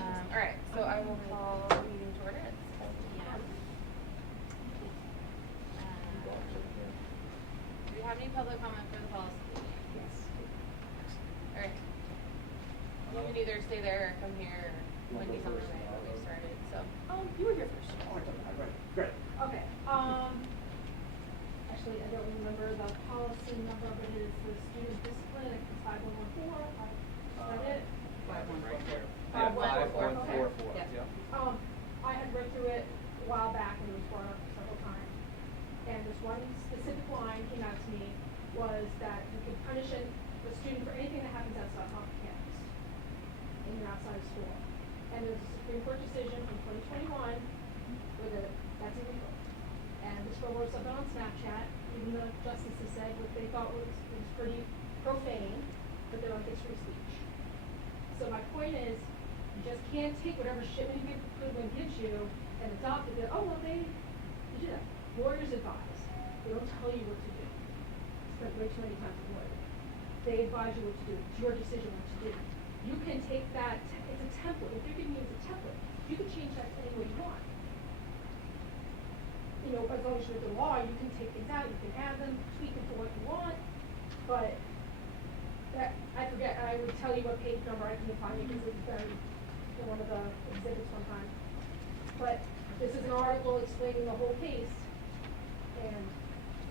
All right, so I will call the meeting to order at 7 p.m. Do we have any public comment for the policy meeting? Yes. All right. You can either stay there or come here. Wendy's on the way, but we started, so. You were here first. Oh, I don't know. Right. Great. Okay, actually, I don't remember the policy number, but it is the student discipline, it's 5114, is that it? 5144. Yeah, 5144. Yeah. Yeah. I had read through it a while back and it was brought up several times. And this one specific line came out to me was that you could punish a student for anything that happens outside of campus, in your outside of school. And there's a Supreme Court decision from 2021 where that's illegal. And this girl wrote something on Snapchat, even the justices said what they thought was pretty profane, but they're like, it's free speech. So my point is, you just can't take whatever shit Goodwin gives you and adopt it. Oh, well, they do that. Lawyers advise. They don't tell you what to do. Spent way too many times with lawyers. They advise you what to do. It's your decision what to do. You can take that, it's a template. What they're giving you is a template. You can change that any way you want. You know, as long as you're the law, you can take things out, you can add them, tweak them for what you want, but that, I forget, I would tell you what page number I can find it because it's buried in one of the exhibits one time. But this is an article explaining the whole case, and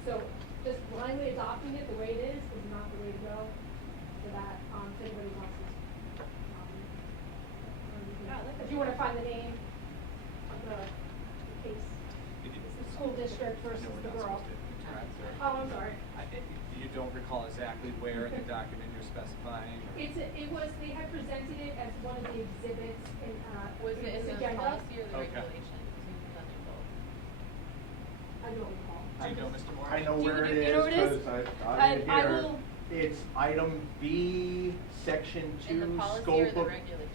so just blindly adopting it the way it is not the way to go for that, if anybody wants to. If you want to find the name of the case. It's the school district versus the girl. Oh, I'm sorry. You don't recall exactly where in the document you're specifying? They had presented it as one of the exhibits in, Was it in this the agenda. policy or the Okay. regulation? We've done it both. I don't recall. Do you know, Mr. Moore? I know Do you- where do it you know is where it is? because I got it I here. will- It's item B, section 2, In the policy scope or the of. regulation?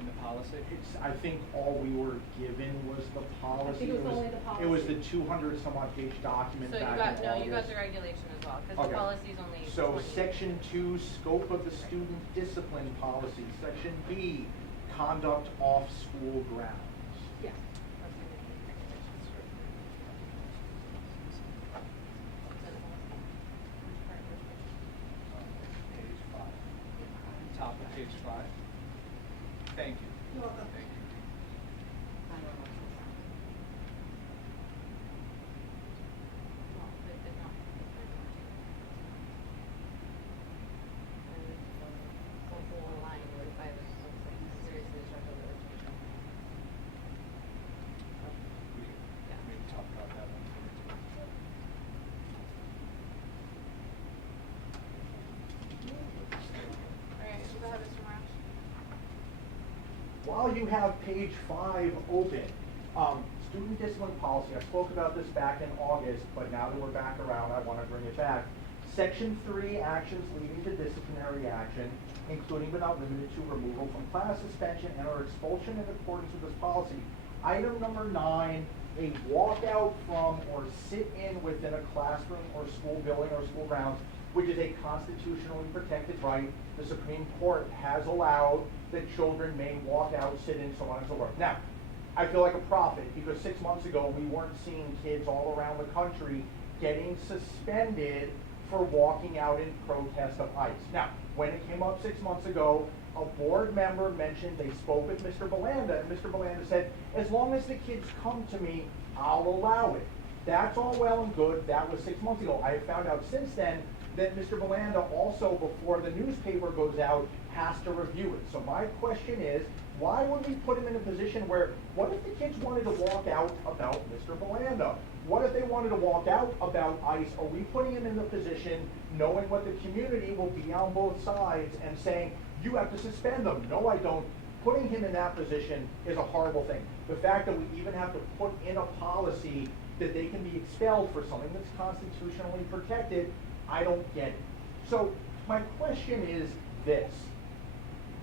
In the policy? I think all we were given was the policy. it was only the It was policy. the 200 some odd page document So you back got, in no, you got August. the regulation as well, because the Okay. policy is only 20. So section 2, scope of the student discipline policy. Section B, conduct off school grounds. Yeah. Page 5. Top of page 5. Thank you. You're welcome. Thank you. We can talk about that one. Alright, go ahead, Mr. Marsh. While you have page 5 open, student discipline policy, I spoke about this back in August, but now that we're back around, I want to bring it back. Section 3, actions leading to disciplinary action, including but not limited to removal from class, suspension, and or expulsion in accordance with this policy. Item number 9, a walkout from or sit in within a classroom or school building or school grounds, which is a constitutionally protected right. The Supreme Court has allowed that children may walk out, sit in, so on and so forth. Now, I feel like a prophet because 6 months ago we weren't seeing kids all around the country getting suspended for walking out in protest of ICE. Now, when it came up 6 months ago, a board member mentioned they spoke with Mr. Belanda, and Mr. Belanda said, as long as the kids come to me, I'll allow it. That's all well and good. That was 6 months ago. I have found out since then that Mr. Belanda also, before the newspaper goes out, has to review it. So my question is, why would we put him in a position where, what if the kids wanted to walk out about Mr. Belanda? What if they wanted to walk out about ICE? Are we putting him in the position, knowing what the community will be on both sides and saying, you have to suspend them? No, I don't. Putting him in that position is a horrible thing. The fact that we even have to put in a policy that they can be expelled for something that's constitutionally protected, I don't get it. So my question is this.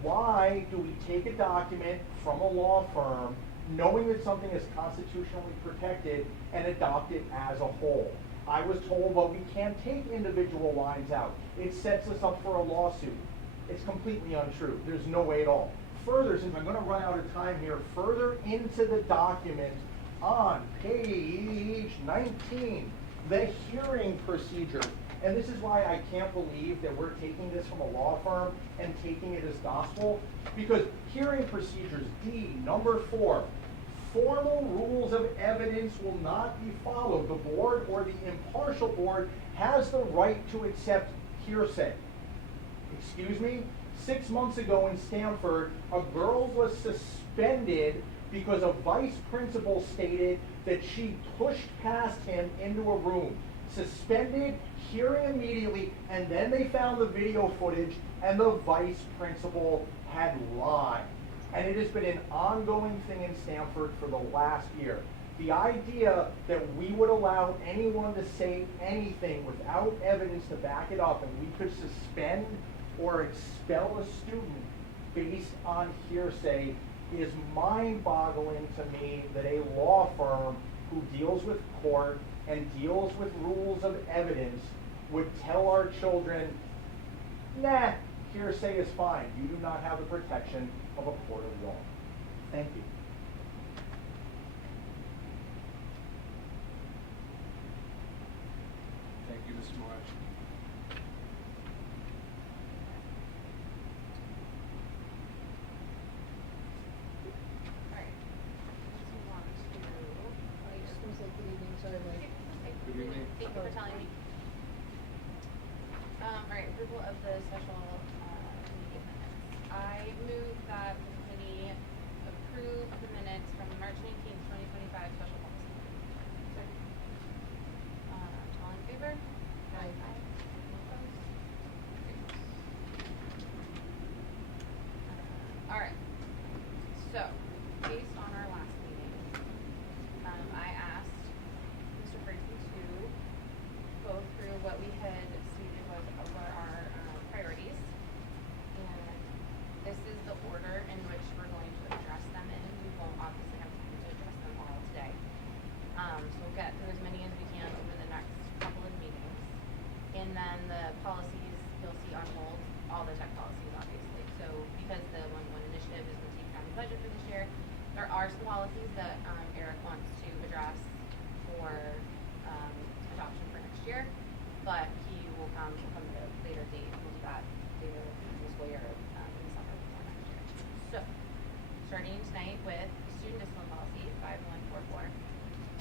Why do we take a document from a law firm, knowing that something is constitutionally protected, and adopt it as a whole? I was told, well, we can't take individual lines out. It sets us up for a lawsuit. It's completely untrue. There's no way at all. further, since I'm gonna run out of time here, further into the document on page 19, the hearing procedure. And this is why I can't believe that we're taking this from a law firm and taking it as gospel, because hearing procedures, D, number 4, formal rules of evidence will not be followed. The board or the impartial board has the right to accept hearsay. Excuse me? 6 months ago in Stamford, a girl was suspended because a vice principal stated that she pushed past him into a room. Suspended, hearing immediately, and then they found the video footage, and the vice principal had lied. And it has been an ongoing thing in Stamford for the last year. The idea that we would allow anyone to say anything without evidence to back it up, and we could suspend or expel a student based on hearsay, is mind-boggling to me that a law firm who deals with court and deals with rules of evidence would tell our children, nah, hearsay is fine. You do not have the protection of a court of law. Thank you. Thank you, Mr. Morash. Alright. Do you want to? I just want to say good evening, sorry, Mike. Good evening. Thank you for telling me. Alright, approval of the special meeting minutes. I move that the committee approve the minutes from the March 19th, 2025 special policy meeting. All in favor? Aye. Any opposed? Great. Alright, so, based on our last meeting, I asked Mr. Ferguson to go through what we had stated were our priorities. And this is the order in which we're going to address them in. We won't obviously have time to address them all today. So we'll get through as many as we can over the next couple of meetings. And then the policies, you'll see on hold, all the tech policies obviously. So because the 1-1 initiative is going to take down the budget for this year, there are some policies that Eric wants to address for adoption for next year. But he will come at a later date. We'll do that later in the school year in the summer before next year. So, starting tonight with student discipline policy 5144.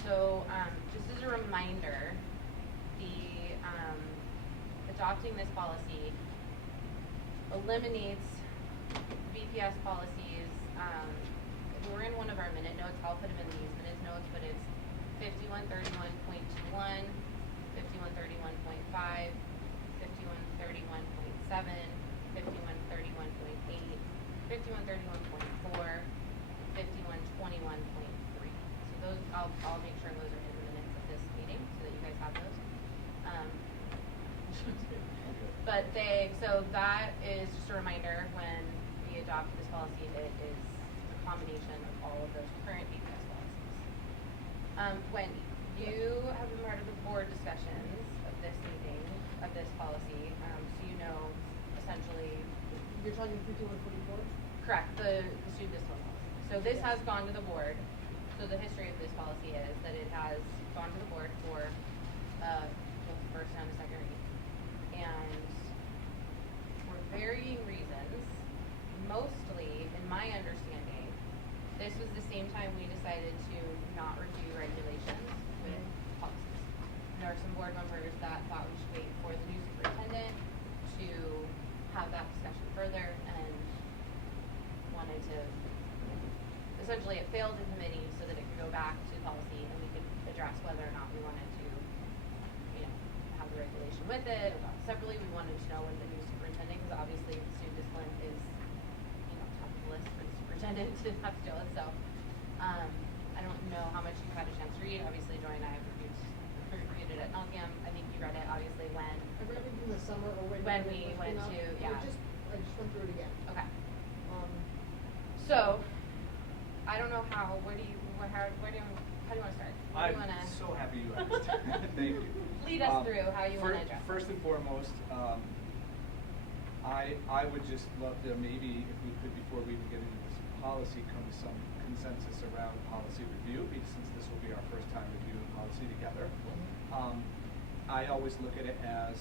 So, just as a reminder, the adopting this policy eliminates BPS policies. We're in one of our minute notes. I'll put them in these minute notes, but it's 5131.21. 5131.5, 5131.7, 5131.8, 5131.4, 5121.3. So those, I'll make sure those are in the minutes of this meeting so that you guys have those. But so that is just a reminder when we adopt this policy, it is a combination of all of those current BPS policies. When you have been part of the board discussions of this meeting, of this policy, so you know essentially. You're talking 5144? Correct, the student discipline policy. So this has gone to the board. So the history of this policy is that it has gone to the board for the first and the second reading. And for varying reasons, mostly, in my understanding, this was the same time we decided to not review regulations with policies. There are some board members that thought we should wait for the new superintendent to have that discussion further and wanted to, essentially it failed in committee so that it could go back to policy and we could address whether or not we wanted to, have the regulation with it or not separately. We wanted to know when the new superintendent, because obviously student discipline is, top of the list for the superintendent to have to deal with. So, I don't know how much you've had a chance to read. Obviously, Joy and I have reviewed it at nauseam. I think you read it obviously when. I read it in the summer or when we went to, yeah. I just went through it again. Okay. So, I don't know how. How do you want to start? I'm so happy you asked. Thank you. Lead us through how you want to address First and foremost, I would just love to maybe, if we could, before we even get into this policy, come to some consensus around policy review, because since this will be our first time reviewing policy together. I always look at it as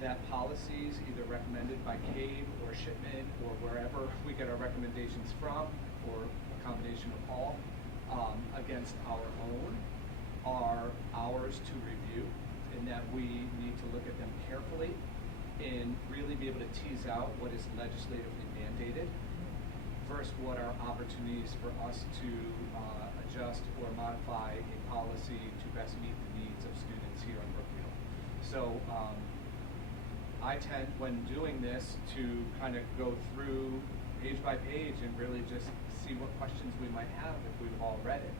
that policies either recommended by CAVE or Shipman or wherever we get our recommendations from, or a combination of all, against our own, are ours to review, and that we need to look at them carefully and really be able to tease out what is legislatively mandated versus what are opportunities for us to adjust or modify a policy to best meet the needs of students here in Brookfield. So I tend, when doing this, to kind of go through page by page and really just see what questions we might have if we've all read it.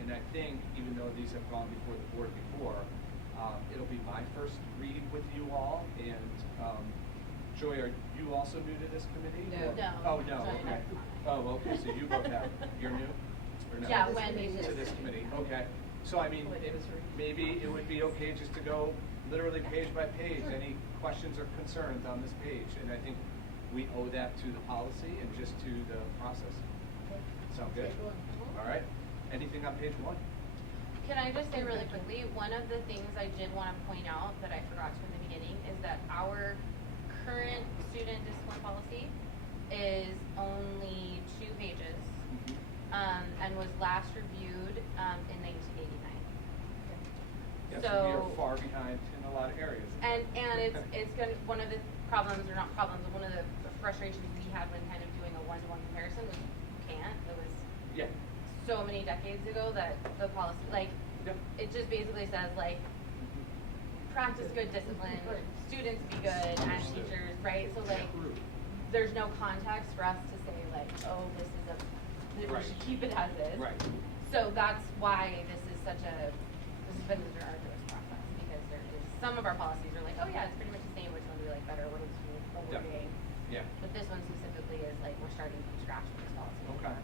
And I think, even though these have gone before the board before, it'll be my first read with you all. And Joy, are you also new to this committee? No. Or- No. Oh, no, Joy okay. has not. Oh, okay, so you both have, you're new? Or no? Yeah, This Wendy's committee. To this committee, okay. So I mean, maybe it would be okay just to go literally page by page, Sure. any questions or concerns on this page. And I think we owe that to the policy and just to the process. Sound good? Okay, go on. All right. Anything on page 1? Can I just say really quickly, one of the things I did want to point out that I forgot to in the beginning is that our current student discipline policy is only 2 pages, and was last reviewed in 1989. Yes, we are So- far behind in a lot of areas. And it's gonna, one of the problems, or not problems, but one of the frustrations we had when kind of doing a one-to-one comparison was you can't. It was Yeah. so many decades ago that the policy, like, Yep. it just basically says like, practice good discipline, Right. students be good, and Understood. teachers, right? So like, True. there's no context for us to say like, oh, this is a, we Right. should keep it as is. Right. So that's why this is such a, this has been such an arduous process, because there is, some of our policies are like, oh yeah, it's pretty much the same, which one do we like better, what is the Definitely. wording? Yeah. But this one specifically is like, we're starting from scratch with this policy. Okay.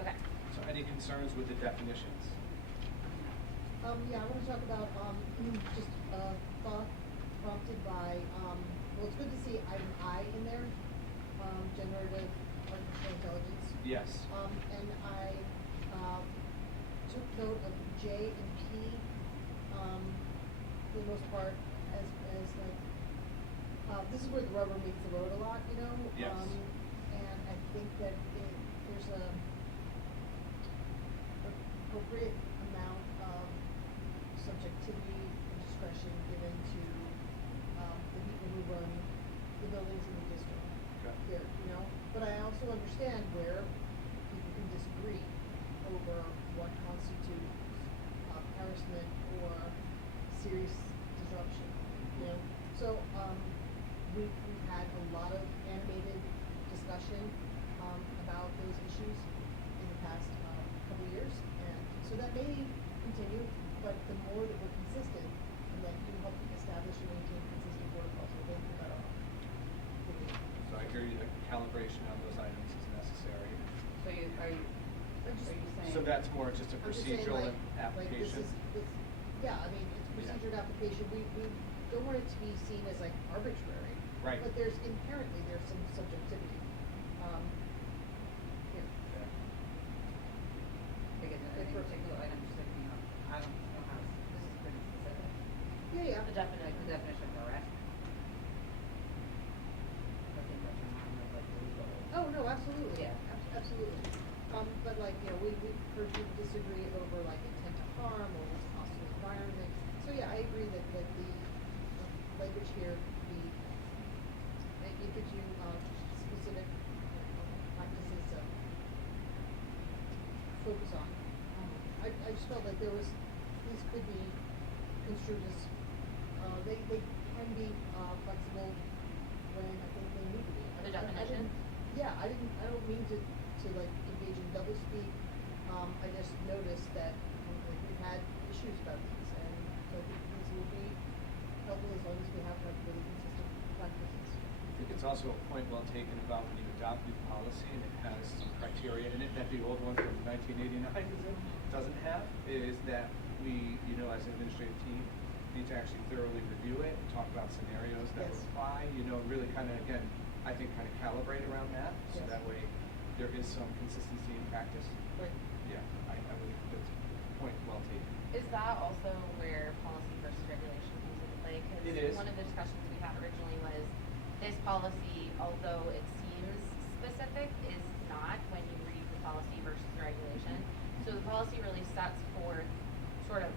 Okay. So any concerns with the definitions? Yeah, I want to talk about, just, thought prompted by, well, it's good to see item I in there, generative artificial intelligence. Yes. And I, took note of J and P, for the most part, as like, this is where the rubber meets the road a lot, you know? Yes. And I think that there's a appropriate amount of subjectivity and discretion given to, the people who run the buildings in the district Okay. here, you know? But I also understand where people can disagree over what constitutes harassment or serious disruption, you know? So, we've had a lot of animated discussion, about those issues in the past, couple of years, and so that may continue, but the more that we're consistent, and that you help establish and maintain consistent protocols, I think the better off. So I hear you that calibration on those items is necessary. So are you saying? So that's more just a I'm just saying, procedural like, application? Yeah, I mean, it's Yeah. procedured application, we don't want it to be seen as like arbitrary. Right. But there's inherently, there's some subjectivity, here. Yeah. Because in any particular item, just looking up, I don't know how, this is pretty specific. Yeah, yeah. The definition. Like the definition of harassment. I think that's in line with like the legal. Oh, no, absolutely. Yeah. Absolutely. But like, you know, we've heard people disagree over like intent to harm or what's hostile environment. So yeah, I agree that the language here be, it gives you, specific practices to focus on. I just felt like there was, these could be construed as, they can be, flexible when I think they need to be. The I definition? I don't mean to like engage in doublespeak. I just noticed that like we've had issues about these, and so I think these will be helpful as long as we have like really consistent practices. I think it's also a point well taken about when you adopt new policy and it has some criteria in it that the old one from 1989 doesn't have, is that we, you know, as an administrative team, need to actually thoroughly review it and talk about scenarios that would Yes. apply, you know, really kind of, again, I think kind of calibrate around that, so Yes. that way there is some consistency in practice. Right. Yeah, I would, that's a point well taken. Is that also where policy versus regulation comes into play? It is. One of the discussions we had originally was this policy, although it seems specific, is not when you read the policy versus the regulation. So the policy really sets forth sort of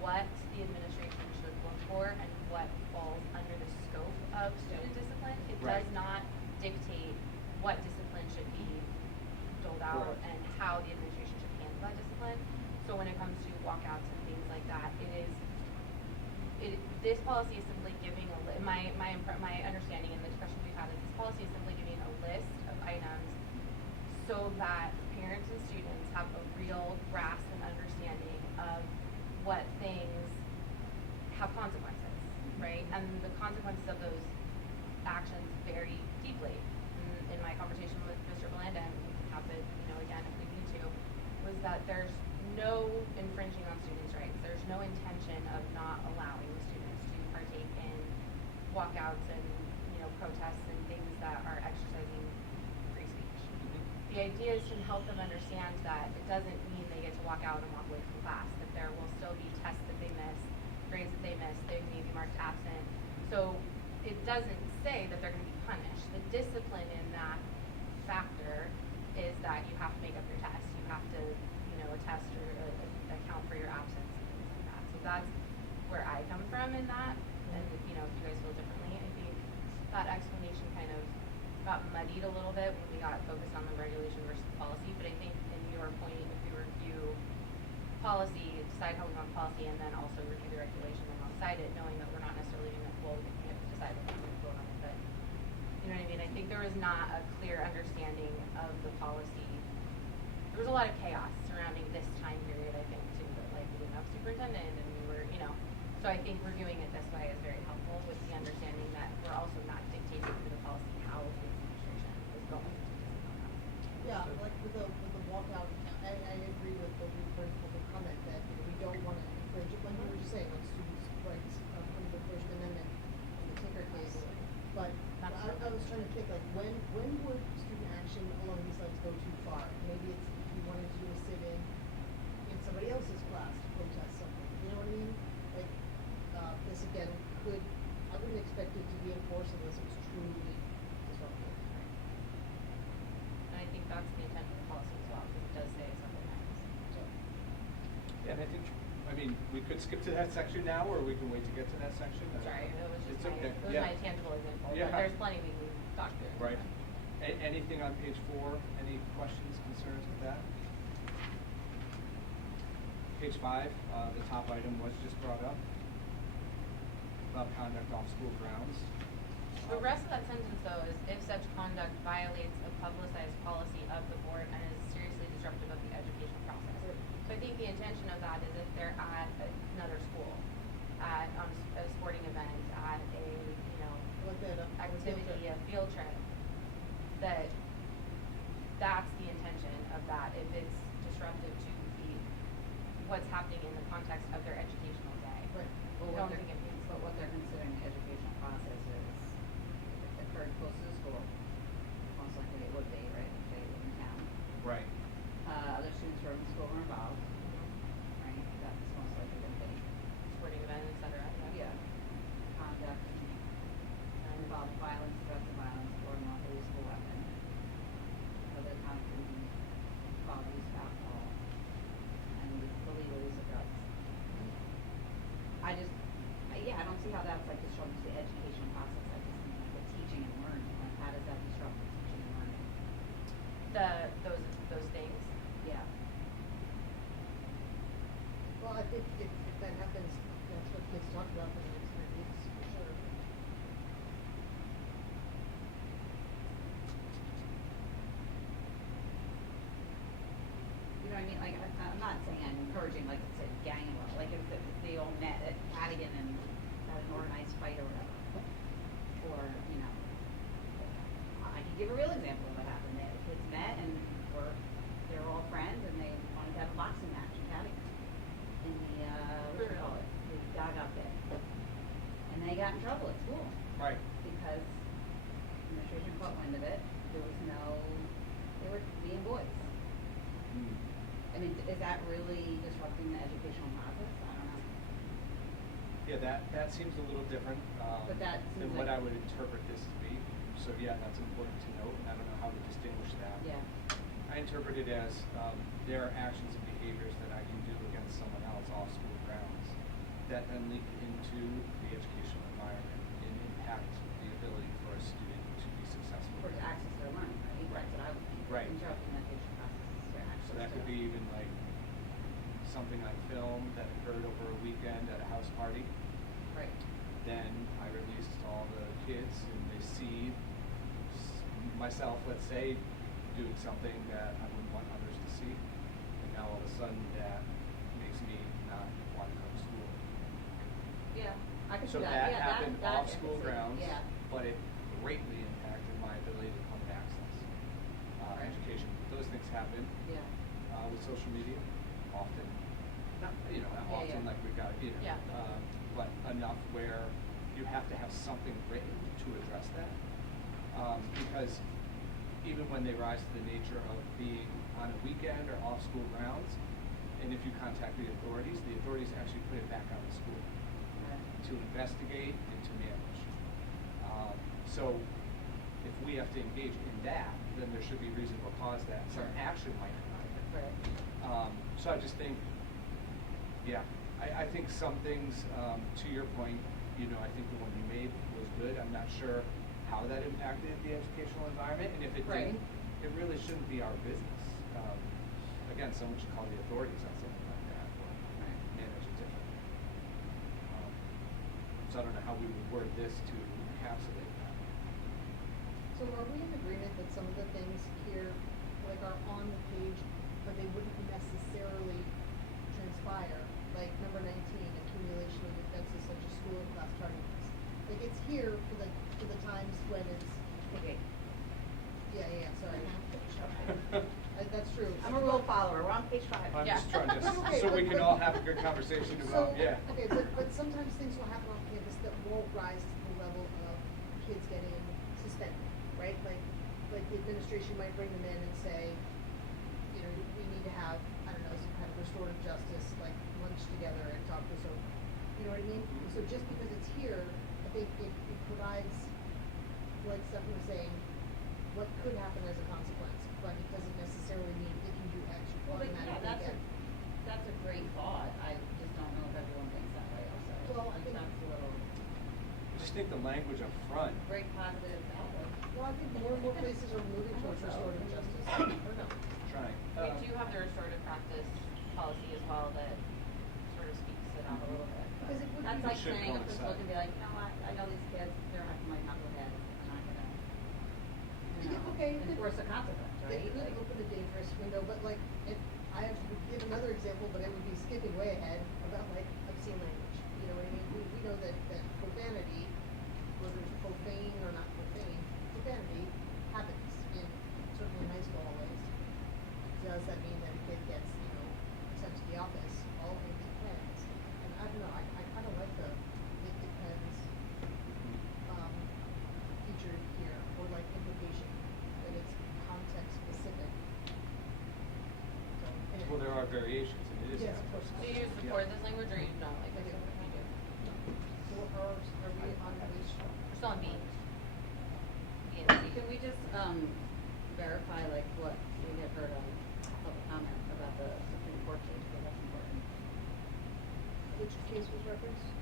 what the administration should look for and what falls under the scope of student discipline. It Right. does not dictate what discipline should be doled out Correct. and how the administration should handle that discipline. So when it comes to walkouts and things like that, this policy is simply giving my understanding in the discussions we've had is this policy is simply giving a list of items so that parents and students have a real grasp and understanding of what things have consequences, right? And the consequences of those actions vary deeply. In my conversation with Mr. Belanda, and we can have it, again if we need to, was that there's no infringing on students' rights. There's no intention of not allowing the students to partake in walkouts and, protests and things that are exercising free speech. The idea is to help them understand that it doesn't mean they get to walk out and walk away from class, that there will still be tests that they miss, grades that they miss, they may be marked absent. So it doesn't say that they're going to be punished. The discipline in that factor is that you have to make up your test. You have to, attest or account for your absence and things like that. So that's where I come from in that. And, if you guys feel differently, I think that explanation kind of got muddied a little bit when we got focused on the regulation versus the policy. But I think in your point, if we review policy, decide how we want policy, and then also review the regulation alongside it, knowing that we're not necessarily going to, we have to decide what we're going to vote on it. But, you know what I mean? I think there was not a clear understanding of the policy. There was a lot of chaos surrounding this time period, I think, too, but we didn't have superintendent and we were, so I think reviewing it this way is very helpful with the understanding that we're also not dictating through the policy how the administration is going to discipline them. Yeah, like with the walkout, I agree with what we've heard from the comment that, we don't want to infringe, like you were just saying, on students' rights, under the First Amendment in the Tinker case. But I was trying to think, when would student action along these lines go too far? Maybe it's if you wanted to do a sit-in in somebody else's class to protest something, you know what I mean? This again I wouldn't expect it to be enforced unless it's truly disruptive. And I think that's the intent of the policy as well, because it does say something else. So, Yeah, and I think, we could skip to that section now, or we can wait to get to that section. Sorry, it was It's just okay. my tangible example, Yeah. but there's plenty we can talk through. Right. Anything on page 4? Any questions, concerns with that? Page 5, the top item was just brought up about conduct off school grounds. The rest of that sentence, though, is if such conduct violates a publicized policy of the board and is seriously disruptive of the educational process. So I think the intention of that is if they're at another school, on a sporting event, at a, like that, activity, a field trip, that's the intention of that. If it's disruptive to what's happening in the context of their educational day. Right. I don't think it means. But what they're considering the educational process is, if it occurred close to the school, most likely it would be, right, if they live in town. Right. Other students who are in the school were involved, right, that's most likely going to be. Sporting event, et cetera. Yeah. Conduct involved violence, threats of violence, or unlawful use of a weapon. Other conduct involved use of alcohol, and illegal use of drugs. I don't see how that's disruptive to the education process. I just mean the teaching and learning. How does that disrupt the teaching and learning? Those things. Yeah. Well, I think if that happens, that's what kids talk about for the next 3 weeks, for sure. You know what I mean? I'm not saying I'm encouraging, it's a gang war. If they all met at Madigan and had an organized fight or whatever. Or, I can give a real example of what happened. The kids met and they were all friends and they wanted to have a boxing match in Madigan. In the, what do you call it? The Gaga pit. really disrupting the educational process? I don't know. Yeah, that seems a little different, But that than seems what like- I would interpret this to be. So yeah, that's important to note, and I don't know how to distinguish that. Yeah. I interpret it as, there are actions and behaviors that I can do against someone else off school grounds that then leak into the educational environment and impact the ability for a student to be successful. Or to access their learning, right? Right. That's what I would think. Right. Interrupting the education process is their access. So that could to be it. even like something on film that occurred over a weekend at a house party. Right. Then I released all the kids and they see myself, let's say, doing something that I wouldn't want others to see. And now all of a sudden that makes me not want to come to school. Yeah, I could So see that. that Yeah, happened that off I could school see. grounds, Yeah. but it greatly impacted my ability to come and access Right. education. Those things happen Yeah. with social media often. Not not Yeah, often yeah. like we got, Yeah. but enough where you have to have something written to address that. Because even when they rise to the nature of being on a weekend or off school grounds, and if you contact the authorities actually put it back on the school Right. to investigate and to manage. So if we have to engage in that, then there should be reasonable cause that some Sure. action might come out of it. Right. So I just think, yeah, I think some things, to your point, I think the one you made was good. I'm not sure how that impacted the educational environment, and if it Right. didn't, it really shouldn't be our business. Again, someone should call the authorities on something like that, or Right. manage it differently. So I don't know how we would word this to encapsulate that. So are we in agreement that some of the things here, like, are on the page, but they wouldn't necessarily transpire? Like number 19, accumulation of offenses such as school and class tardiness. Like, it's here for the times when it's, Okay. yeah, sorry. That's true. I'm a rule follower. We're on page 5. I'm Yeah. just trying to, Okay, so we but- can all have a good conversation about, yeah. Okay, but sometimes things will happen on campus that won't rise to the level of kids getting suspended, right? Like the administration might bring them in and say, we need to have, I don't know, some kind of restorative justice, like lunch together and talk this over. You know what I mean? Mhm. So just because it's here, I think it provides, like Stephanie was saying, what could happen as a consequence, but it doesn't necessarily mean if you do X, you Well, but yeah, automatically that's get. a great thought. I just don't know if everyone thinks that way also. Well, I Like, think- that's a little I just think the language up front, very positive outlook. Well, I think more and more places are moving towards restorative justice. I don't know. trying. We do have the restorative practice policy as well that sort of speaks it up a little bit. but- Because it would That's be- like Should saying a principal coincide. can be like, you know what, I know these kids, they're acting like knuckleheads, I'm not gonna, Okay, you could- enforce a consequence, right? It could Like- open a dangerous window, but like, if, I have to give another example, but it would be skipping way ahead about like obscene language. You know what I mean? We know that profanity, whether it's profane or not profane, profanity happens certainly in high school always. Does that mean that a kid gets, sent to the office? All it depends. And I don't know, I kinda like the, it depends, featured here, or like implication, that it's context specific. So, anyway. Well, there are variations, and it is. Yes, of course. Do you support this language or you don't like it? You do. So are we on page? We're still on B. B and C. Can we just, verify like what we have heard on public comment about the Supreme Court case, because that's important. Which case was referenced?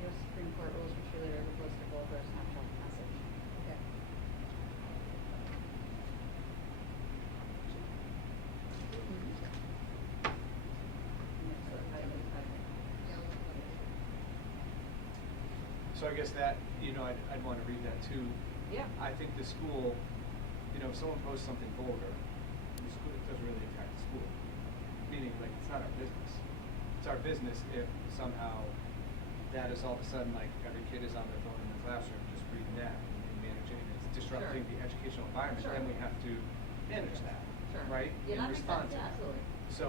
Your Supreme Court rules for cheerleader who posted both their Snapchat message. Okay. Yeah, I'll look at it. So I guess that, I'd wanna read that too. Yeah. I think the school, if someone posts something vulgar, the school, it doesn't really impact the school. Meaning, like, it's not our business. It's our business if somehow that is all of a sudden, like, every kid is on their phone in the classroom, just reading that and managing it. It's disrupting Sure. the educational environment, Sure. then we have to manage that, Sure. right? Yeah, And that makes respond sense, to yeah, that. absolutely. So,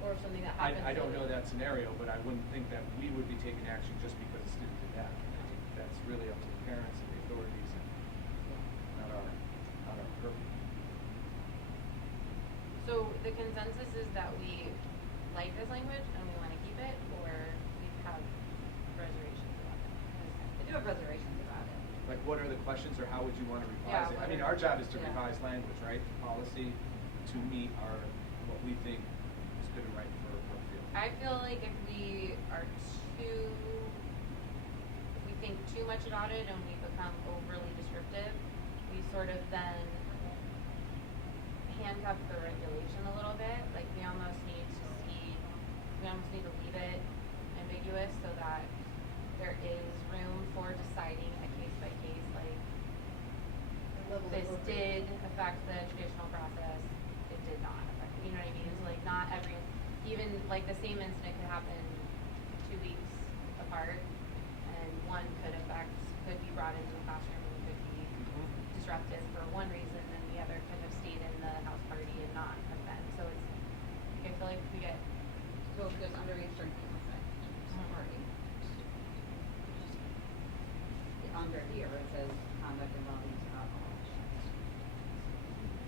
Or something that happens. I don't know that scenario, but I wouldn't think that we would be taking action just because the student did that. I think that's really up to the parents and the authorities and not our purview. So the the consensus is that we like this language and we wanna keep it, or we have reservations about it? I do have reservations about it. Like, what are the questions, or how would you wanna Yeah, revise it? I what mean, are- our job is to yeah. revise language, right? The policy to meet what we think is good and right for Brookfield. I feel like if we are if we think too much about it and we become overly descriptive, we sort of then handcuff the regulation a little bit. Like, we almost need to leave it ambiguous so that there is room for deciding a case by case, like, The level of this appropriate. did affect the educational process, it did not affect, you know what I mean? It's like not every, even like the same incident could happen 2 weeks apart, and one could be brought into the classroom and could be disruptive for one reason, and the other could have stayed in the house party and not have been. So it's, like, I feel like we get, So if there's underage drinking, let's say, party. Under here, it says conduct involving use of alcohol.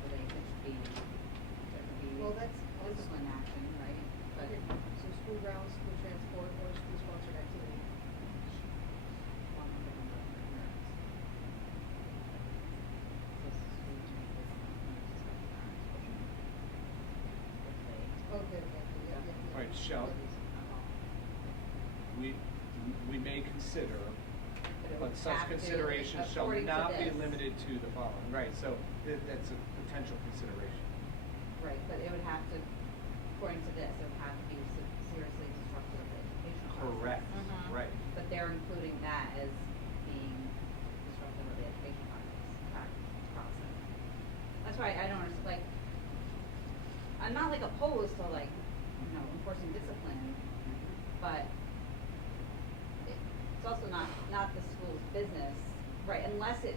So they could be, there could be Well, that's discipline action, right? But Okay, so school grounds, school transport, or school sponsored activity. one of them are parents. This is school Okay, yeah. Right, shall, we may consider, but such consideration shall not be limited to the following, right, so that's a potential consideration. Right, but it would have to, according to this, it would have to be seriously disruptive of the educational process. Correct, Mhm. right. But they're including that as being disruptive of the education process. That's why I don't understand, like, I'm not like opposed to like, enforcing discipline, but it's also not the school's business, right, unless it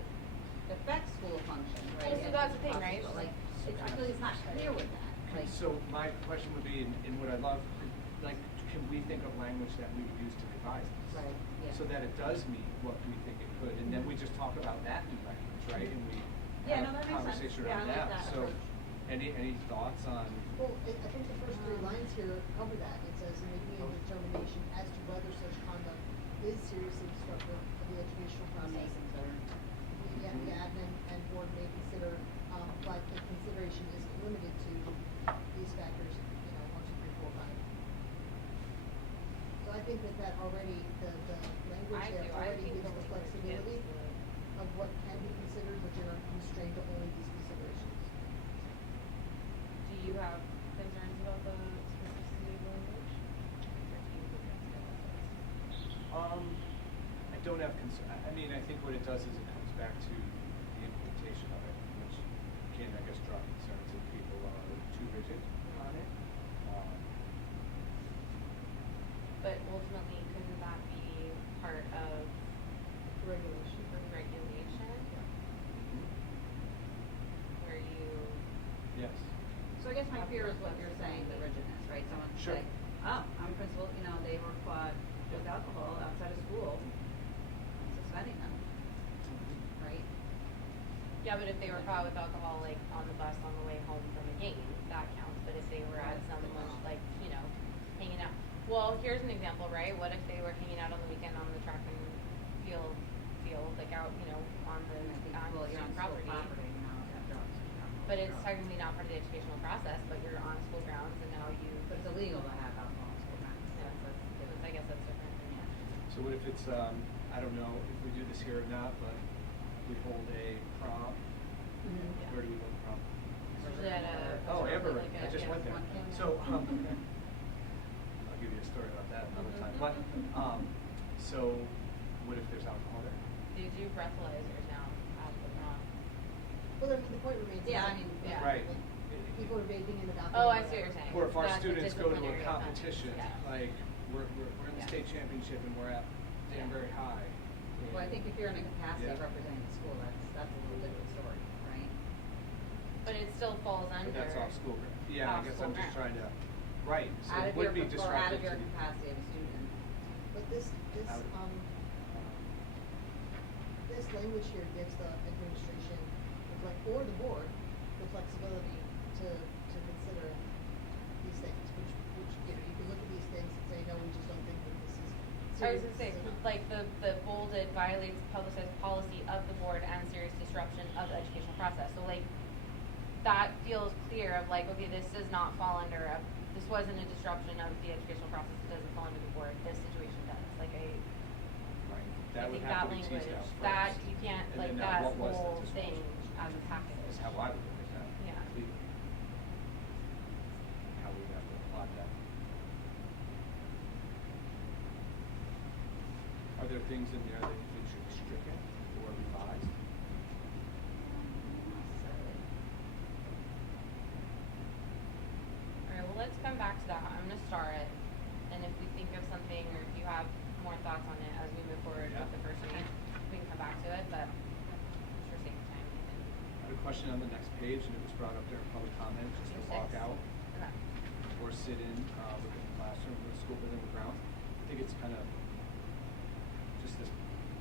affects school function, right? Well, so that's the thing, right? But, like, it's not clear with that, like. So my question would be, and what I love, like, can we think of language that we would use to revise this? Right, yeah. So that it does meet what we think it could, and then we just talk about that new language, right? And we Yeah, have no, that a makes sense. conversation Yeah, around I like that. that So, approach. any thoughts on? Well, I think the first 3 lines here cover that. It says, in making a determination as to whether such conduct is seriously disruptive of the educational process. Yeah, and board may consider, but the consideration isn't limited to these factors, 1, 2, 3, 4, 5. So I think that already, the language there already gives the flexibility of what can be considered, but you're not constrained to only these considerations. do you have concerns about the specificity of language? Or do you think that's good? I don't have I mean, I think what it does is it comes back to the implementation of it, which can, I guess, draw concerns if people are too rigid on it. But ultimately, couldn't that be part of Regulation. regulation? Where you, Yes. So I guess my fear is what you're saying, the rigidness, right? Someone could Sure. say, oh, I'm a principal, they were caught with alcohol outside of school, I'm suspending them, right? yeah, but if they were caught with alcohol, like, on the bus on the way home from a game, that counts. But if they were at some, like, hanging out. Well, here's an example, right? What if they were hanging out on the weekend on the track and field, like out, on the, And I think, on well, you're on student school property. property, drugs. But it's technically not part of the educational process, but you're on school grounds and now you. But it's illegal to have alcohol in school grounds. Yeah, I guess that's different, yeah. So what if it's, I don't know if we do this here or not, but we hold a prom? Yeah. Where do we hold the prom? Usually at a. Oh, Amber, like I just went there. one camp. So, I'll give you a story about that another time. But, so what if there's alcohol there? They do breathalyzers now at the prom. Well, I mean, the point remains. Yeah, the I mean, same. yeah. Right. People are vaping in the balcony. Oh, I see what you're saying. Or if our That's a students go to a disciplinary offense. competition, Yeah. like, we're in the Yeah. state championship and we're at Danbury High. Well, I think if you're in a capacity Yeah. representing the school, that's a little different story, right? But it still falls under. But that's off school ground. Yeah, I off guess school I'm just grounds. trying to, right, so Out it of would be or out disruptive of your to the. capacity of a student. But this Out. this language here gives the administration, or the board, the flexibility to consider these things, which, you know, you can look at these things and say, no, we just don't think that this is serious. I was gonna say, like, the bolded violates publicized policy of the board and serious disruption of the educational process, so like, that feels clear of like, okay, this does not fall under this wasn't a disruption of the educational process, it doesn't fall under the board, this situation does, like Right. I That would think have that to be teased language, out that, first. you can't, And like, then now that what was the whole disruption? thing as a package. Is how I would look at that. Yeah. Completely. How we would have to apply that. Are there things in there that you think should be stricken or revised? Alright, well, let's come back to that, I'm gonna star it, and if we think of something, or if you have more thoughts on it as we move forward Yeah. with the first read, we can come back to it, but just for sake of time, we can. I have a question on the next page, and it was brought up during public comment, just to Page walk 6. out Okay. or sit in within the classroom, with the school within the grounds. I think it's kind of just this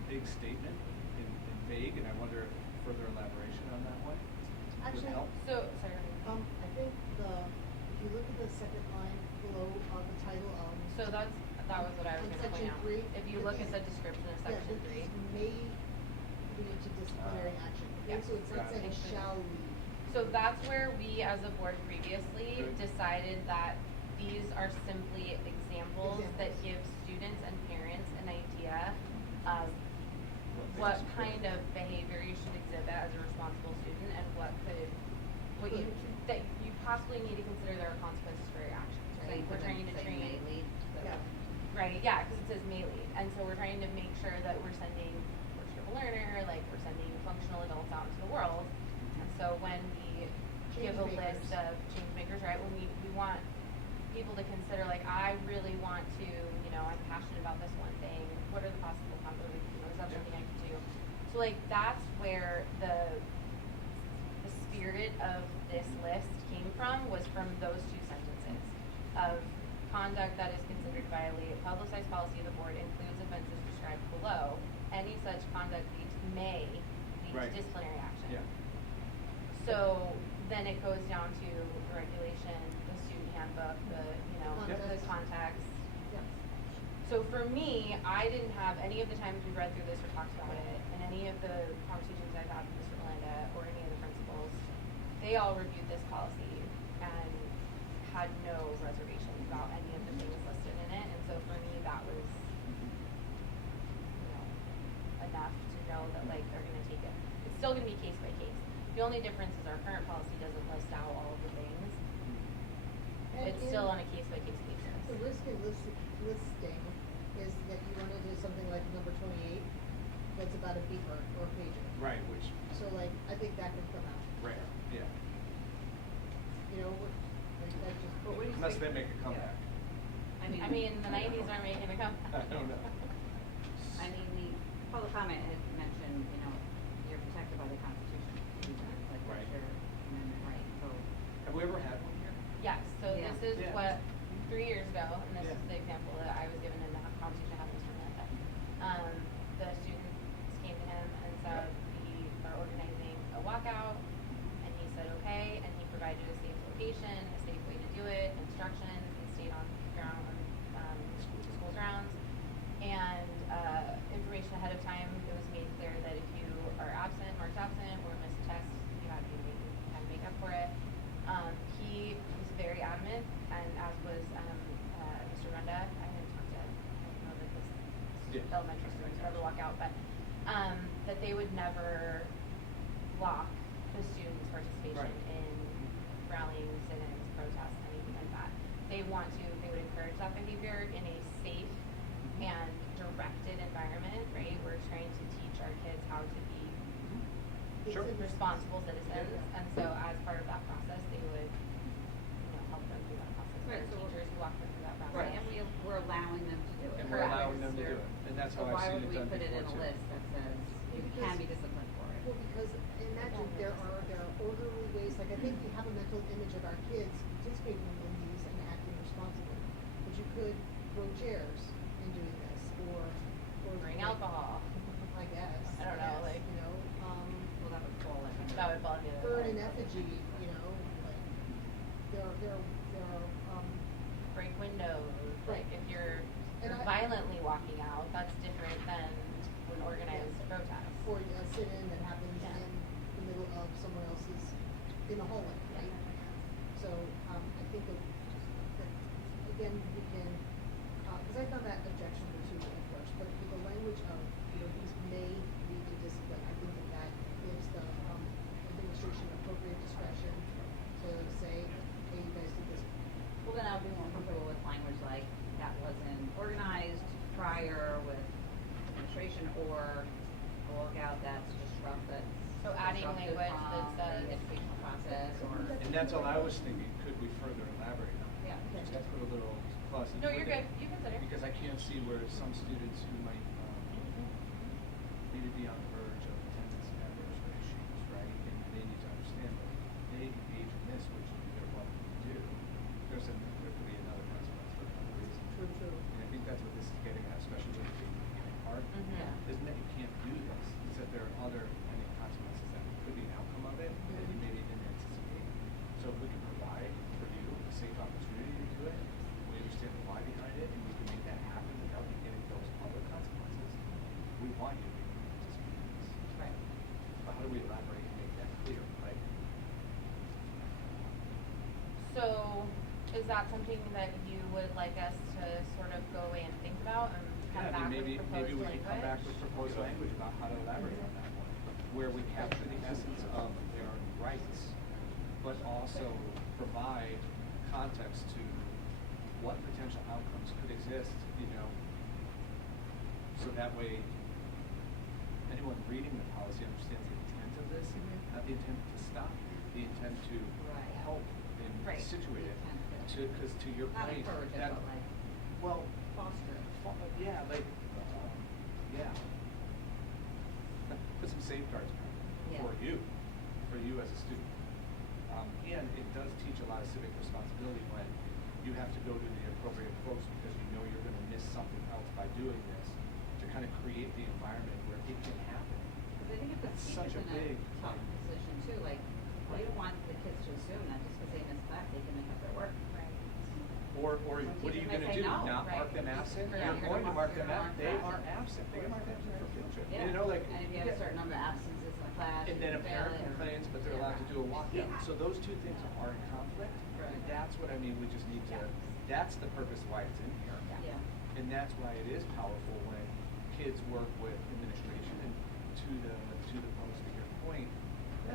big statement in vague, and I wonder if further elaboration on that one would Actually, help. So, sorry. I think if you look at the second line below, the title, So that was what I was on gonna point section out. 3, If you that look at these- the description of yeah, section that 3. these may lead to disciplinary action, okay, yeah. so it's not Got it. saying shall lead. So that's where we as a board previously Good. decided that these are simply examples that Examples. give students and parents an idea of what kind of behavior you should exhibit as a responsible student and what you, that you possibly need to consider there are consequences for your actions, So right? you We're put trying in, to say, train. may lead, Yeah. Right, yeah, because it says may lead, and so we're trying to make sure that we're sending a learner, like we're sending functional adults out into the world. And so when we give a Change list makers. of change makers, right, when we want people to consider like, I really want to, you know, I'm passionate about this one thing, what are the possible consequences, you know, is that Yeah. something I can do? So like that's where the spirit of this list came from, was from those two sentences of conduct that is considered to violate publicized policy of the board includes offenses prescribed below. Any such conduct may lead Right. to disciplinary action. Yeah. So then it goes down to the regulation, the student handbook, the, you know, the Context. context. Yeah. So for me, I didn't have any of the times we read through this or talked about it, and any of the conversations I've had with Mr. Melinda or any of the principals, they all reviewed this policy and had no reservations about any of the things listed in it, and so for me, that was, you know, enough to know that like they're gonna take it. It's still gonna be case by case. The only difference is our current policy doesn't list out all of the things. And It's in still on a case by case basis. The risk in listing is that you run into something like number 28, that's about a beeper or a pager. Right, which, So like, I think that can come out. rare, yeah. You know, like that just. But what do you Unless they think- make a comeback. I mean. I mean, the nineties are making a comeback. I don't know. I mean, the public comment had mentioned, you know, you're protected by the Constitution, like Right. that's your amendment right, so. Have we ever had one here? Yes, so Yeah. this is Yeah. what, 3 years ago, and this Yeah. is the example that I was given in the conversation I had with Mr. Melinda. The students came to him and said, we are organizing a walkout, and he said, okay, and he provided a safe location, a safe way to do it, instructions, and stayed on ground, the school grounds. And, information ahead of time, it was made clear that if you are absent, marked absent, or miss a test, you have to make up for it. He was very adamant, and as was Mr. Runda. I didn't talk to, I don't know that this Yeah. elementary students would ever walk out, but that they would never block the students' participation Right. in rallying, sit-ins, protests, anything like that. They would encourage that behavior in a safe and directed environment, right? We're trying to teach our kids how to be It's Sure. in- responsible citizens, Yeah. and so as part of that process, they would, you know, help them through that process. Right, There so are we're- teachers who walk them through that process. Right, and we're allowing them to do it. And we're Correct. allowing them to do it, and that's how I've seen it done So why would we put it in before, a too. list that says you can be disciplined for it? Well, because imagine there are orderly ways, like I think we have a mental image of our kids participating in these and acting responsibly. But you could throw chairs in doing this, or Bring like, alcohol. I guess. I don't know, like- You know, Well, that would fall under. That would fall under the. burn an effigy, you know, like, there are knows, like, Right. if you're And I- violently walking out, that's different than an organized Yes. protest. Or a sit-in that happens Yeah. in the middle of someone else's, in a hallway, right? So, I think that, again, we can, cause I found that objectionable too at first, but with the language of, these may lead to discipline, I think that gives the, administration appropriate discretion to say, hey, you guys did this. Well, then I would be more comfortable with language like that wasn't organized prior with administration, or a walkout that's So adding disruptive language from that says- the educational process, or. And that's all I was thinking, could we further elaborate on Yeah. that? Just put a little clause in. No, you're with it, good. You consider. Because I can't see where some students who might, maybe be on the verge of attendance adverse issues, right? And they need to understand that if they engage in this, which they're welcome to do, there could be another consequence for another reason. True. And I think that's what this is getting at, especially with the beginning part. Mhm. Isn't that you can't do this, it's that there are other pending consequences that could be an outcome of it that you maybe didn't anticipate. So if we can provide for you a safe opportunity to do it, we understand the why behind it, and we can make that happen without you getting those other consequences, we want you to be participating in this. Right. But how do we elaborate and make that clear, right? So, is that something that you would like us to sort of go away and think about and come Yeah, I back mean, with proposed maybe we language? can come back with proposed language about how to elaborate on that one, where we capture the essence of their rights, but also provide context to what potential outcomes could exist, so that way anyone reading the policy understands the intent of this, not the intent to stop, the intent to Right. help and Right. situate it, Intent because to your Not point, encourage it, that, but like well, foster it. yeah, like, yeah. Put some safeguards Yeah. for you as a student. And it does teach a lot of civic responsibility when you have to go to the appropriate folks because you know you're gonna miss something else by doing this, to kind of create the environment where it can happen. Because I think if the That's teacher's such a in big a tough thing. position too, like, we don't want the kids to assume that just because they miss class, they can make up their work. Right. Or Some what are you teachers may gonna say do? no, Not right. mark them absent? Yeah, You're going to mark them you're absent. gonna They mark are them absent. They get marked absent for field trip. Yeah. Like. And if you have a certain number of absences in a class. And then a you fail parent it, or- complains, but they're allowed to do a walkout. So those two things are in conflict. Right. And that's what I mean, we just need to, Yes. that's the purpose why it's in here. Yeah. And that's why it is powerful when kids work with administration, and to the post to your point,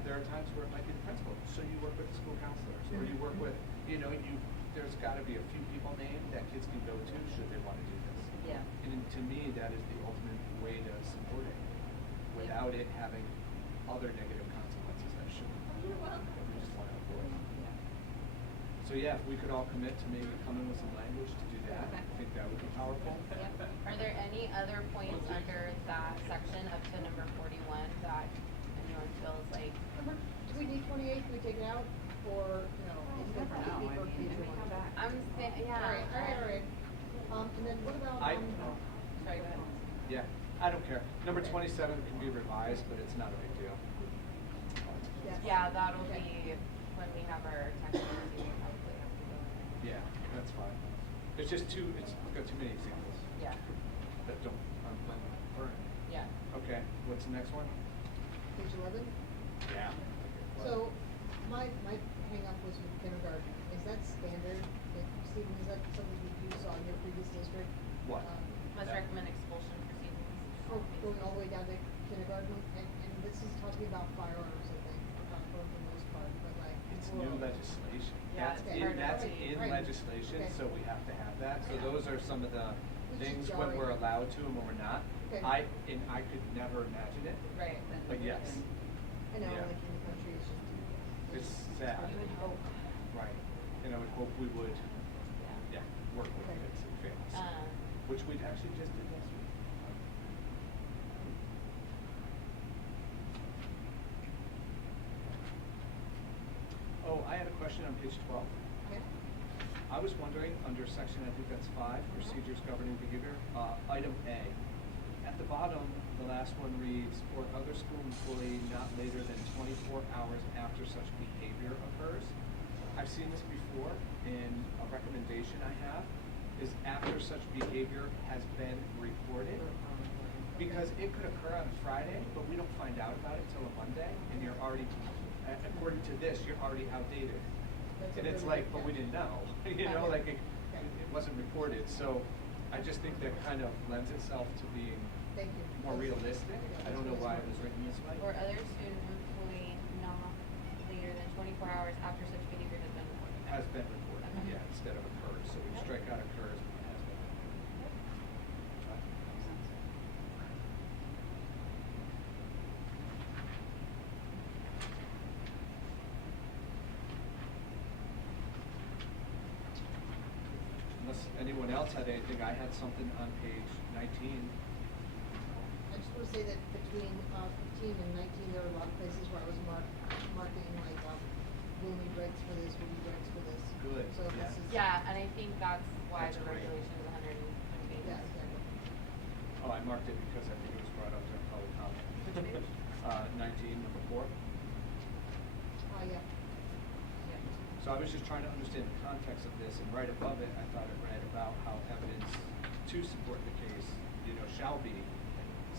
there are times where it might be the principal, so you work with the school counselors, or you work with, there's gotta be a few people named that kids can go to should they wanna do this. Yeah. And to me, that is the ultimate way to support it, without it having other negative consequences that shouldn't. We just wanna avoid. Yeah. So yeah, if we could all commit to maybe coming with some language to do that, I think that would be powerful. Yep. Are there any other points under that section up to number 41 that anyone feels like? Do we need 28, can we take it out, or, is that For now, I mean, it may come back. I'm saying, yeah. All right. And then what about, Sorry, go ahead. Yeah, I don't care. Number 27 can be revised, but it's not a big deal. Yes. Yeah, that'll Okay. be when we have our text review, we'll probably have to go in there. Yeah, that's fine. It's just it's got too many examples Yeah, that don't, aren't current. yeah. Okay, what's the next one? page 11? Yeah. So, my hang up was with kindergarten, is that standard? Stephen, is that something that you saw in your previous district? What? Must recommend expulsion proceedings. Going all the way down to kindergarten, and this is talking about firearms, I think, for the most part, but like. It's new legislation. Yeah, That's it's in, harder. that's Right, in right. legislation, Okay. so we have to have that. So Yeah. those are some of the Which is things when we're jarring. allowed to and when we're not. Okay. I could never imagine it, Right. but yes. I know, Yeah. like in the country, it's just. It's sad. You would hope. Right. And I would hope we would, Yeah. work with Okay. kids and families, which we actually just did last week. Oh, I had a question on page 12. Okay. I was wondering, under section, I think that's 5, procedures governing behavior, item A. At the bottom, the last one reads, or other school employee not later than 24 hours after such behavior occurs. I've seen this before in a recommendation I have, is after such behavior has been reported. Because it could occur on a Friday, but we don't find out about it till a Monday, and you're already, according to this, you're already outdated. That's a And it's really like, good but we catch. didn't know, you know, like it wasn't reported, so I just think that kind of lends itself to being Thank you. more realistic. I don't know why it was written this way. Or other student employee not later than 24 hours after such behavior has been reported. Has been reported, Okay. yeah, instead of occurs, so we Yep. strike out occurs and has been reported. Right? Unless anyone else had anything, I had something on page 19. I just want to say that between 15 and 19, there were a lot of places where I was marking like, we'll need regs for this, we'll need regs for this. Good, So yeah. this is. Yeah, and I think that's why That's the great. regulation is 120 pages. Yeah, exactly. Oh, I marked it because I think it was brought up during public comment. Which page? 19, number 4. Yeah. So I was just trying to understand the context of this, and right above it, I thought it read about how evidence to support the case, you know, shall be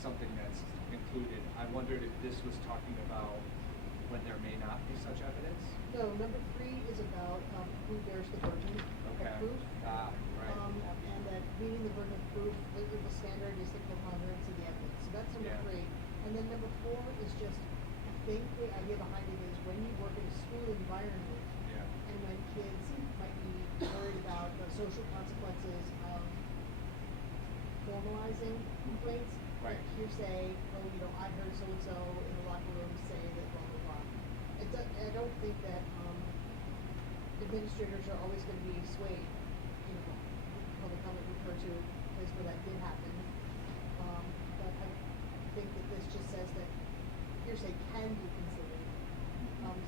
something that's included. I wondered if this was talking about when there may not be such evidence? No, number 3 is about who bears the burden Okay. of proof. Ah, right. And that meeting the burden of proof, the standard is the preponderance of the evidence. So that's number Yeah. 3. And then number 4 is just, I think the idea behind it is when you work in a school environment, Yeah. and when kids might be worried about the social consequences of formalizing complaints, Right. like hearsay, oh, you know, I heard so-and-so in the locker room say that blah, blah, blah. I don't think that, administrators are always gonna be swayed, you know, public comment refer to a place where that did happen. But I think that this just says that hearsay can be considered,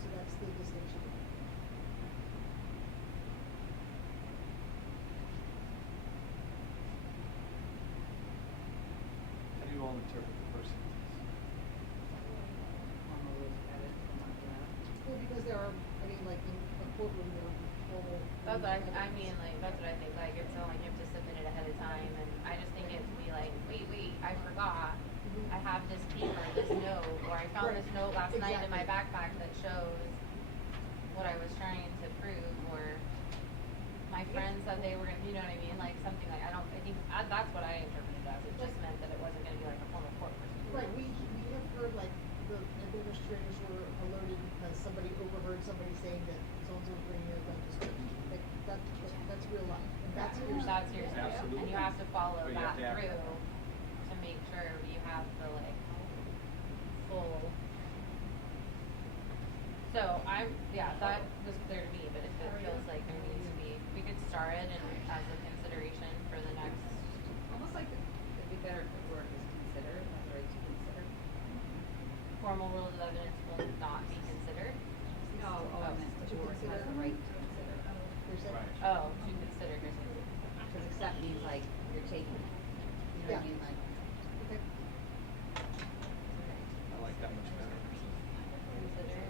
so that's the distinction. How do you all interpret the person? Well, because there are, I mean, like in a courtroom, there are formal. That's what I mean, like, that's what I think, like, it's not like you have to submit it ahead of time, and I just think it to be like, wait, I forgot, I have this paper, this note, or I found this note last night in my Exactly. backpack that shows what I was trying to prove, or my friend said they were gonna, you know what I mean, like, something like, I think, that's what I interpreted as, it just meant that it wasn't gonna be like a formal court proceeding. Right, we have heard like the administrators were alerted because somebody overheard somebody saying that so-and-so was bringing their gun to school. Like, that's real life, and that's hearsay. That's hearsay, Absolutely. and you have to follow But you that have to have through that. to make sure you have the, like, full. So that was clear to me, but if it feels like there needs to be, we could star it and as a consideration for the next. Almost like it'd be better if the word is considered, not right to consider. Formal rules of evidence will not be considered. No, I meant the To board has consider. the right to consider. Hearsay. Right. Oh, to consider. Because accept means like you're taking it. You know what I Yeah. mean, like. Okay. I like that much better. Consider.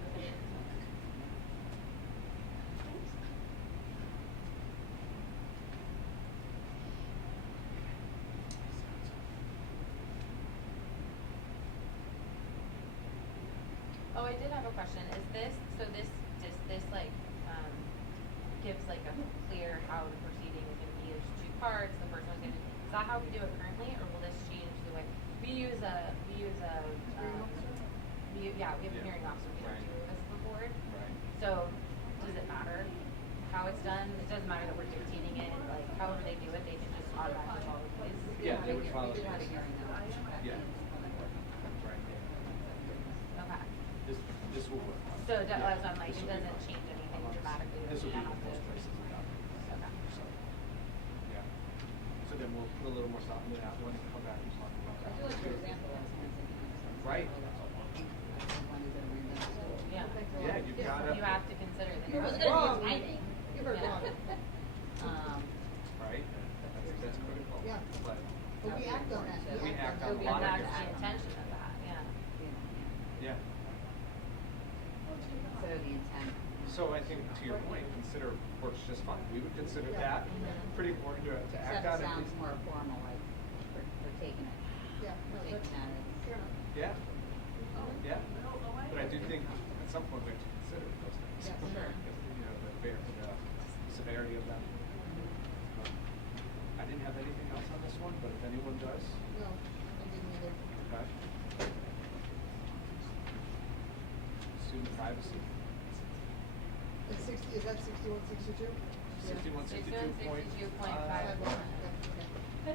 Oh, I did have a question. Is this, so this like, gives like a clear how the proceeding is gonna be, there's 2 parts, the first one's gonna, is that how we do it currently, or will this change the way? We use a, Hearing officer? we have a Yeah. hearing officer, we have Right. 2 of us on the board. Right. So, does it matter how it's done? It doesn't matter that we're dictating it, like, however they do it, they can just automatically follow the case. Yeah, they would follow We did the have a case. hearing now. Yeah. Right. Okay. This will work. So, Yeah, as I'm like, this it will be doesn't fine. change anything dramatically. This will be we don't what have most to- places adopt. Okay. So, yeah. So then we'll put a little more thought into that one and come back and talk about I that. feel like, for example, that's one thing. Right. One is in a random school. Yeah. Yeah, you gotta. You have to consider that. You heard It's wrong. timing. You heard Yeah. wrong. Right? That's critical. Yeah. But, But we act on that. We act on a And lot of that's different the intention of that, yeah. yeah. So the intent. So I think to your point, consider works just fine. We would consider that pretty important to act on. Except it sounds more formal, like we're taking it. Yeah, no, Taking that's that as. fair enough. Yeah, yeah. But I do think at some point we have to consider those things. Yes. Sure. You know, the severity of them. I didn't have anything else on this one, but if anyone does. No, I didn't either. Okay. Student privacy. And 60, is that 61, 62? 61, 62.5. 62.51. Okay.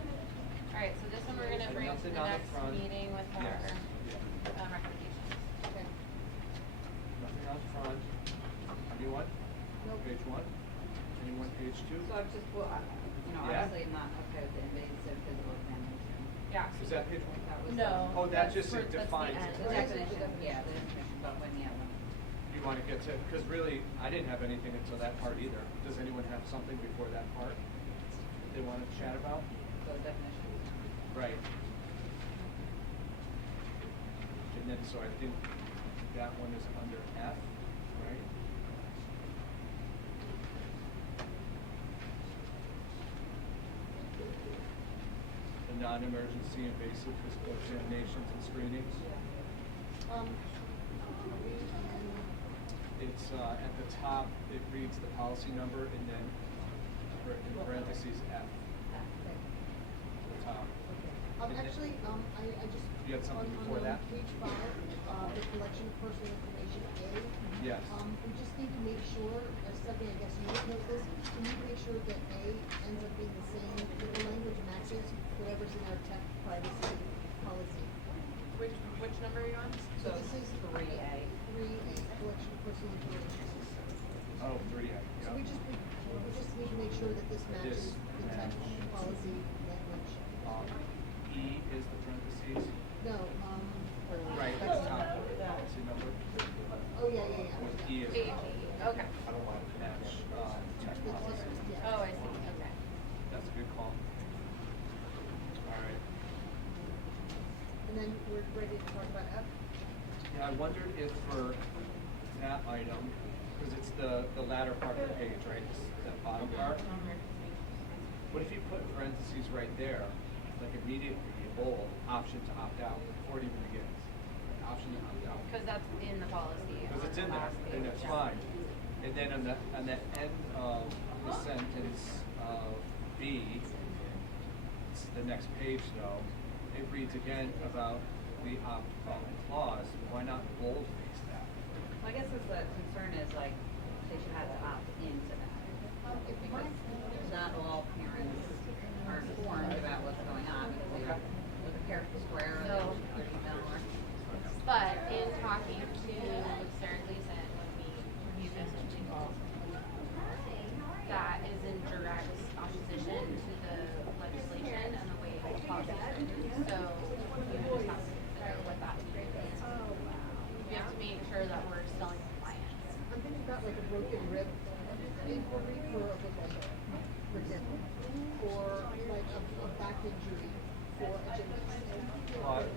Alright, so this one we're gonna bring to the Nothing on the next front. meeting with our, Yes. Yeah. recommendations. Okay. Nothing on front. Anyone? Nope. Page 1? Anyone page 2? So I've just, well, Yeah. obviously I'm not okay with the invasive physical examination. Yeah. Is that page 1? That was. No. Oh, that just that's the defines end. it. The definition, yeah, the definition, but when, yeah, when. You want to get to, because really, I didn't have anything until that part either. Does anyone have something before that part that they want to chat about? The definitions. Right. And then, so I think that one is under F, right? The non-emergency invasive physical examinations and screenings. It's at the top, it reads the policy number and then in parentheses F. At the top. And then- Actually, I just. You had something before on that? page 5, the collection of personal information, A. Yes. We just need to make sure, Stephanie, I guess you would know this, we need to make sure that A ends up being the same, that the language matches whatever's in our tech privacy policy. Which number are you on? So this is 3A. 3A, collection of personal information. Oh, 3A, So we just need to make sure that this matches the tech policy language. E is the parentheses. No, Right, at the top, policy number. oh, yeah. With E is. AG, okay. I don't want to match, tech The policy. text, yeah. Oh, I see, okay. That's a good call. All right. And then we're ready to talk about F? Yeah, I wondered if for that item, because it's the latter part of the page, right, that bottom part. What if you put parentheses right there, like immediately, you bold, option to opt out, before it even begins? Option to opt out. Cause that's in the policy. Because it's on in the there, last and page, that's yeah. fine. And then on the end of the sentence of B, it's the next page though, it reads again about the opt-out clause. Why not boldface that? Well, I guess the concern is like, they should have to opt into that. Because not all parents are informed about what's going on, because they don't look at Parent Square or So- their email or. But in talking to Sarah Gleason, when we reviewed this in Jingle, that is in direct opposition to the legislation and the way the policy is written. So we just have to consider what that means. We have to make sure that we're still in compliance. I'm thinking about like a broken rib inquiry for a football player, for example, or like a back injury for a gymnast.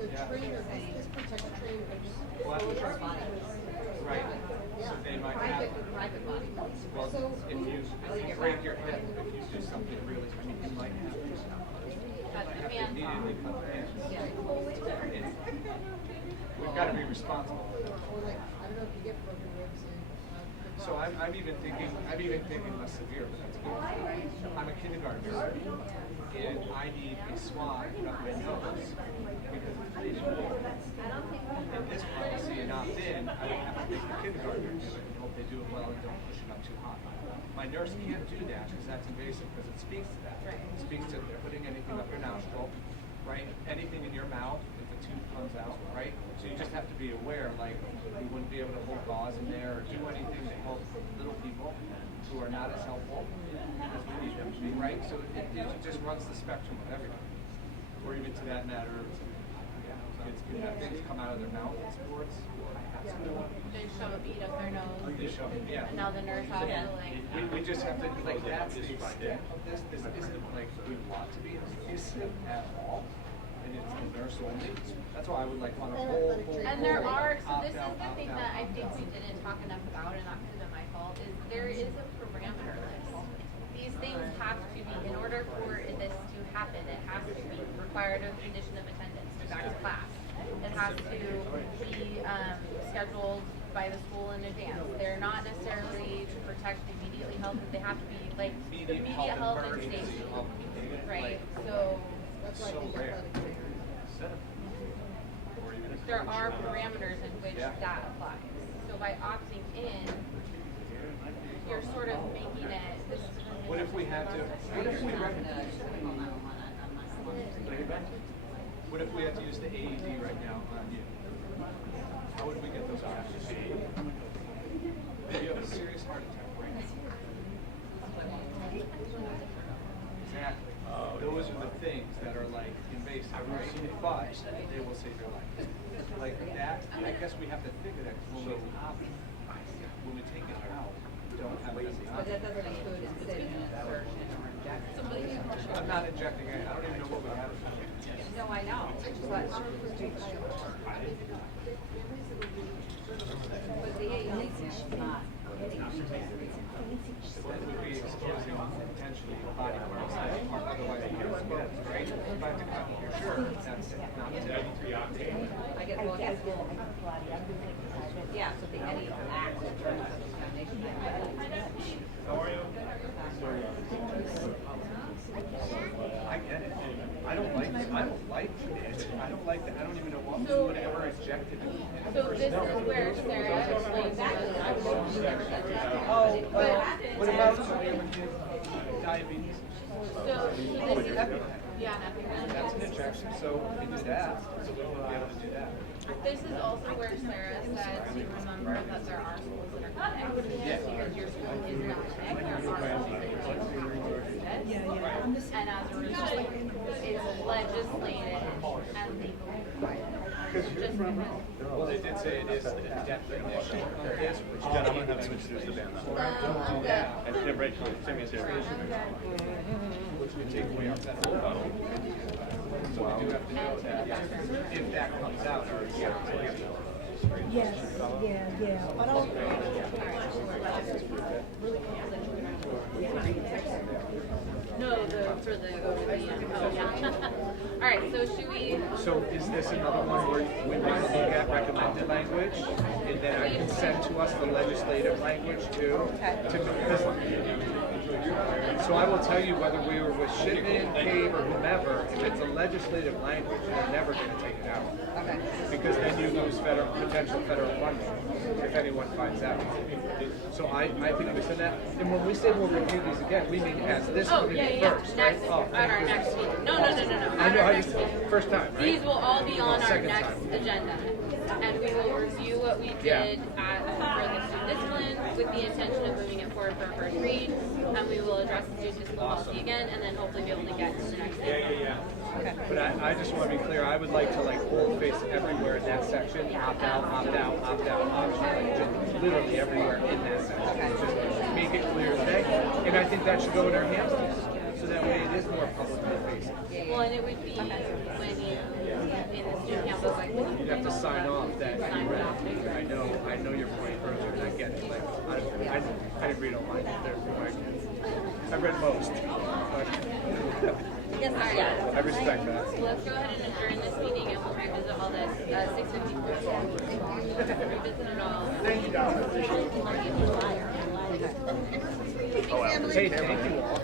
The Yeah. trainer, this protects trainers. Well, Trust body. Right, Yeah. so they might have. Private body. Well, So- if you break your hip, if you do something really, I mean, you might have to, you But might the have to hands immediately off. cut bands. Yeah. And we've got to be responsible. Or like, I don't know if you get broken ribs in So I'm even thinking less severe, but that's good. I'm a kindergartner, and I need a swab put up my nose because it's bleeding. In this policy and opt-in, I would have to make the kindergartner do it and hope they do it well and don't push it up too high. My nurse can't do that because that's invasive, because it speaks to that. Right. It speaks to they're putting anything up your nostril, right? Anything in your mouth, if the tooth comes out, right? So you just have to be aware, like, we wouldn't be able to hold gauze in there or do anything to help little people who are not as helpful as we need them to be, right? So it just runs the spectrum of everything. Or even to that matter, kids can have things come out of their mouth in sports, or They shove a bead up their nose. they shove it, yeah. And now the nurse has to like. We just have to, like, that's the extent of this. This isn't like we want to be invasive at all, and it's the nurse only. That's why I would like want a whole. And there are, so this is opt-out, the thing opt-out, that I think opt-out. we didn't talk enough about, and that could have been my fault, of condition of attendance to back to class. It has to be scheduled by the school in advance. They're not necessarily to protect immediately health, they have to be like immediate health and emergency safety, of- right? like, So That's why So these rare. athletic trainers. Or even a there coach are or- parameters in which Yeah. that applies. So by opting in, you're sort of making it. What if we had to? What if we had What if we had to use the AED right now on you? How would we get those options? If you have a serious heart attack right now. Exactly. Those are the things that are like invasive, right? But they will save your life. Like that, I guess we have to figure that when we take it out, we don't have it as an But that option. doesn't include incision, insertion, or injection. I'm not injecting it. I don't even know what we have. No, I know, but the AED is not hitting. That would be exposing potentially your body parts that are otherwise used, right? If I have to cut your shirt, that's not I get, well, yes, yeah, so the any act in terms of examination. I get it. I don't like it. I don't like it. I don't like that. I don't even know what So- would ever injected in the So first this place. is where Sarah explains that. What about somebody with diabetes? So this is, yeah, That's an injection, so we can do that. So we will be able to do that. This is also where Sarah said to remember that there are schools that are connected. Because your school is not connected, there are schools that are connected. And as a result, it's legislated and legally required. Just because. Well, they did say it is a definition of this, which John, I'm gonna have to introduce the band now. I'm good. And Rachel, Timmy's here. which would take away our federal law. So we do have to know that if that comes out, our Yes, yeah. But No, for the, oh, yeah. All right, so should we? So is this another one where we want to look at recommended language, and then I can send to us the legislative language too? So I will tell you whether we were with Shipman, Cave, or whomever, if it's a legislative language, they're never going to take it out. Okay. Because then you lose potential federal funding if anyone finds out. So I think we send that, and when we say we'll review these again, we mean as this Oh, committee yeah, first, next, right? Oh, at our thank you. next meeting. No. I At know, our I next just, meeting. first time, right? These will all be on our Second next time. agenda. And we will review what we Yeah. did for the student discipline with the intention of moving it forward for a first read. And we will address the student discipline policy again and then hopefully be able to get to the next meeting. Okay. But I just want to be clear, I would like to like boldface everywhere in that section, opt out, opt out, opt out, opt out, like just literally everywhere in that section. Just make it clear that, and I think that should go in our hands, so that way it is more publicly facing. Well, and it would be when you, in the student handbook, like. You'd have to sign off that you read it. I know your point earlier, and I get it. Like, I didn't read all mine. I read most. But Yes, all right. I respect that. So let's go ahead and adjourn this meeting and we'll revisit all this, 6:54. Revisit it all. Thank you, Donna. Hey, thank you all.